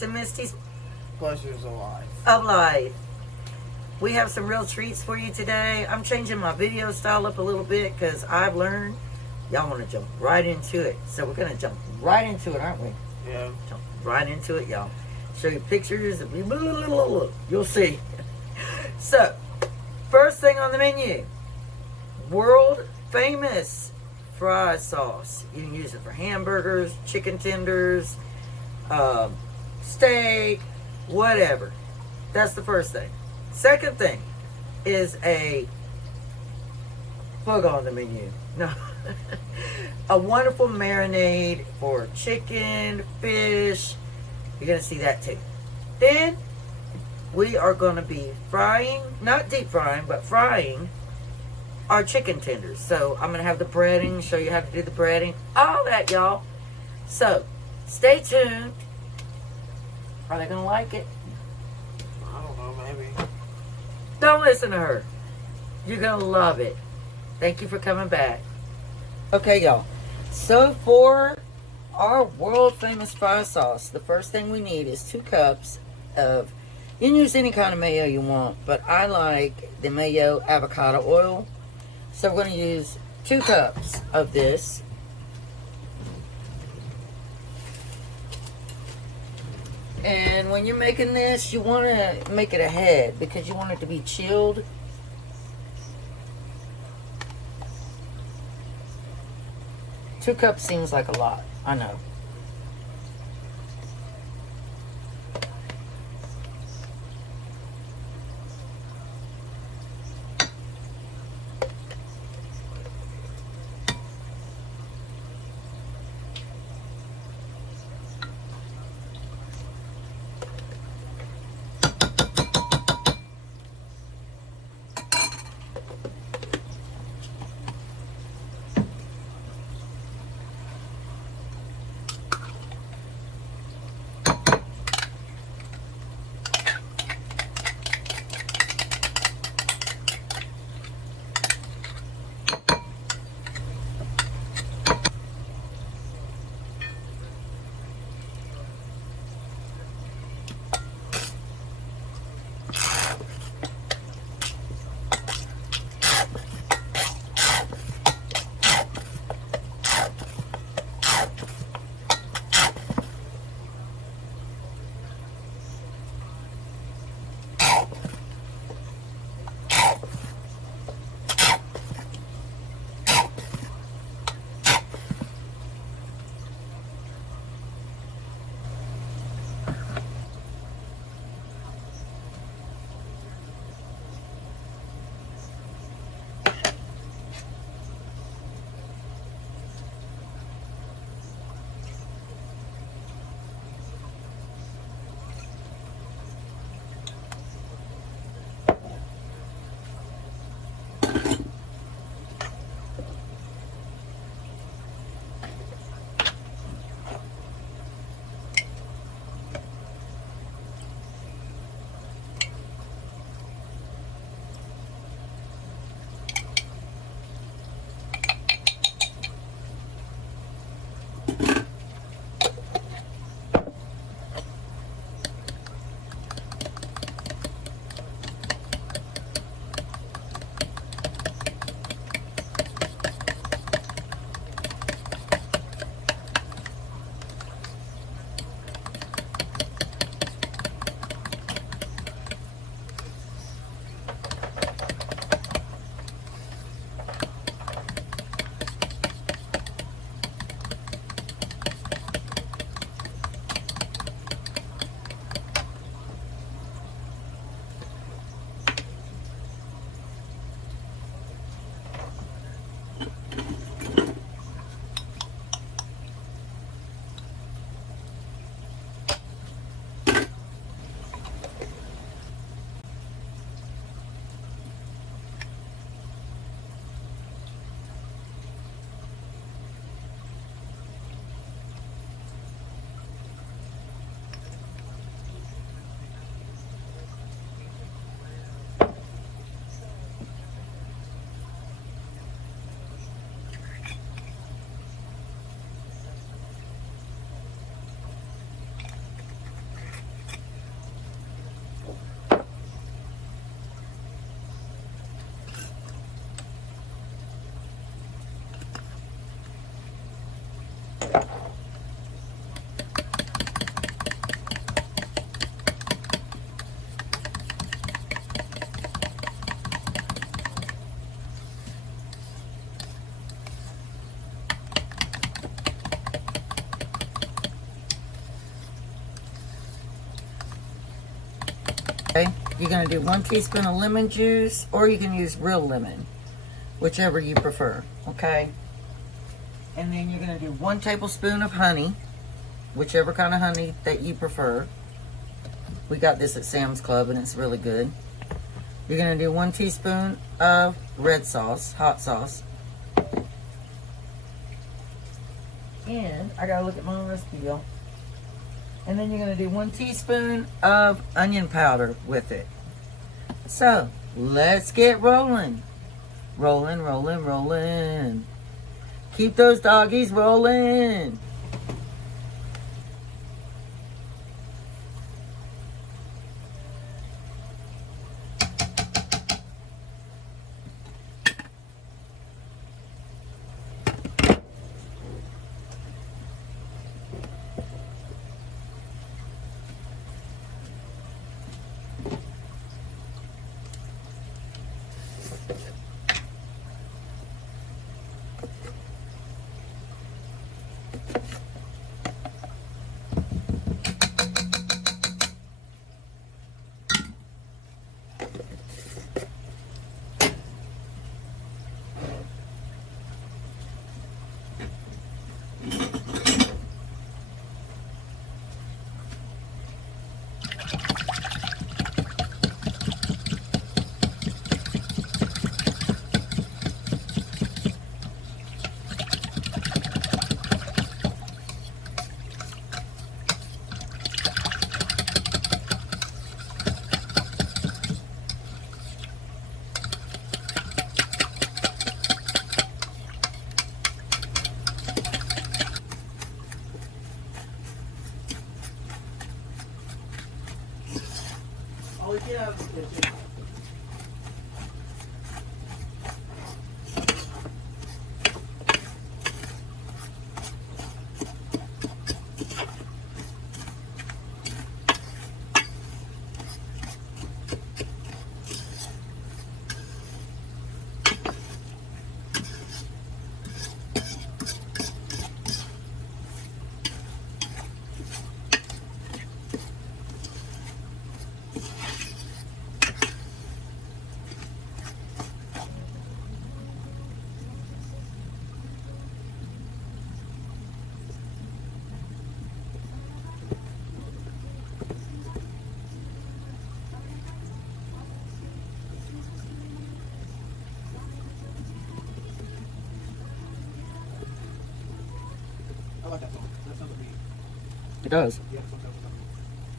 Sweets and Misty's Pleasures of life. of life. We have some real treats for you today. I'm changing my video style up a little bit because I've learned y'all want to jump right into it. So we're going to jump right into it, aren't we? Yeah. Jump right into it, y'all. Show you pictures. You'll see. So, first thing on the menu, world famous fry sauce. You can use it for hamburgers, chicken tenders, steak, whatever. That's the first thing. Second thing is a bug on the menu. No. A wonderful marinade for chicken, fish. You're going to see that too. Then we are going to be frying, not deep frying, but frying our chicken tenders. So I'm going to have the breading, show you how to do the breading, all that, y'all. So stay tuned. Are they going to like it? I don't know, maybe. Don't listen to her. You're going to love it. Thank you for coming back. Okay, y'all. So for our world famous fry sauce, the first thing we need is 2 cups of, you can use any kind of mayo you want, but I like the mayo avocado oil. So we're going to use 2 cups of this. And when you're making this, you want to make it ahead because you want it to be chilled. Two cups seems like a lot, I know. Okay, you're going to do 1 teaspoon of lemon juice, or you can use real lemon, whichever you prefer, okay? And then you're going to do 1 tablespoon of honey, whichever kind of honey that you prefer. We got this at Sam's Club and it's really good. You're going to do 1 teaspoon of red sauce, hot sauce. And I got to look at my recipe, y'all. And then you're going to do 1 teaspoon of onion powder with it. So, let's get rolling. Rolling, rolling, rolling. Keep those doggies rolling. I like that song. That sounds like me. It does. Yeah,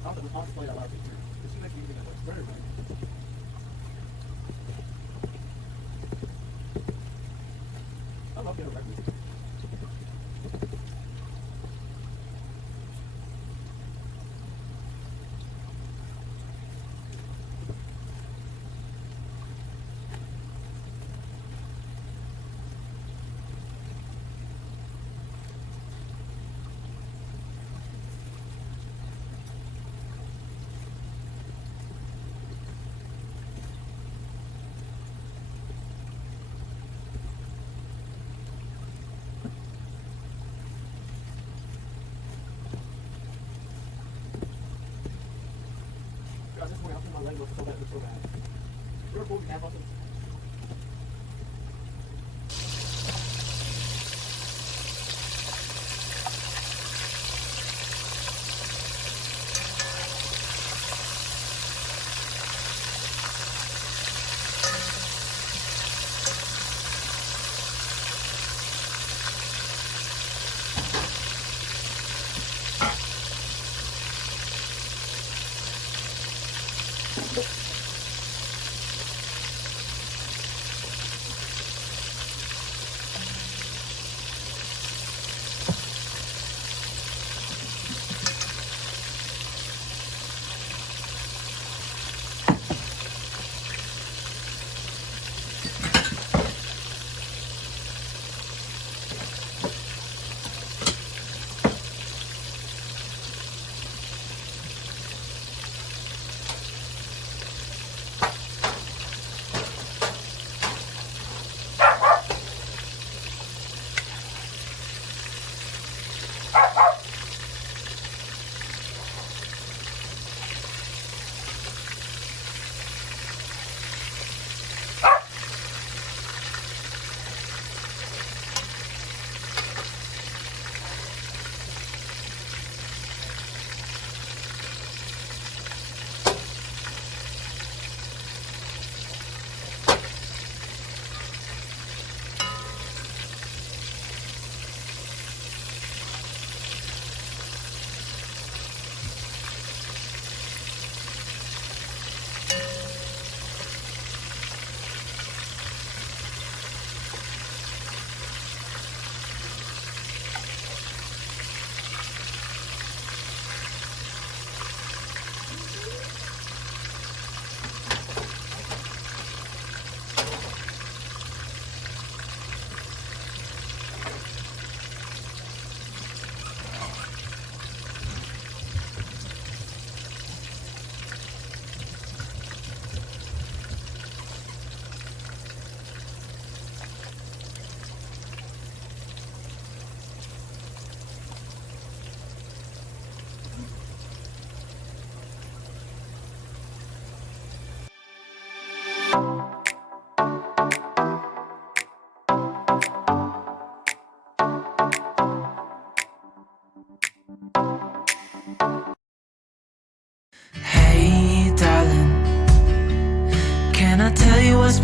I'll have to play that loud picture. It seems like you're gonna like better, right? I love getting records. So bad. You're cool, you can't fucking.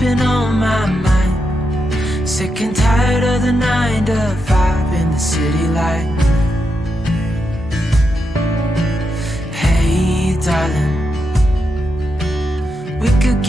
been on my mind. Sick and tired of the 9 to 5 in the city light. Hey, darling, we could get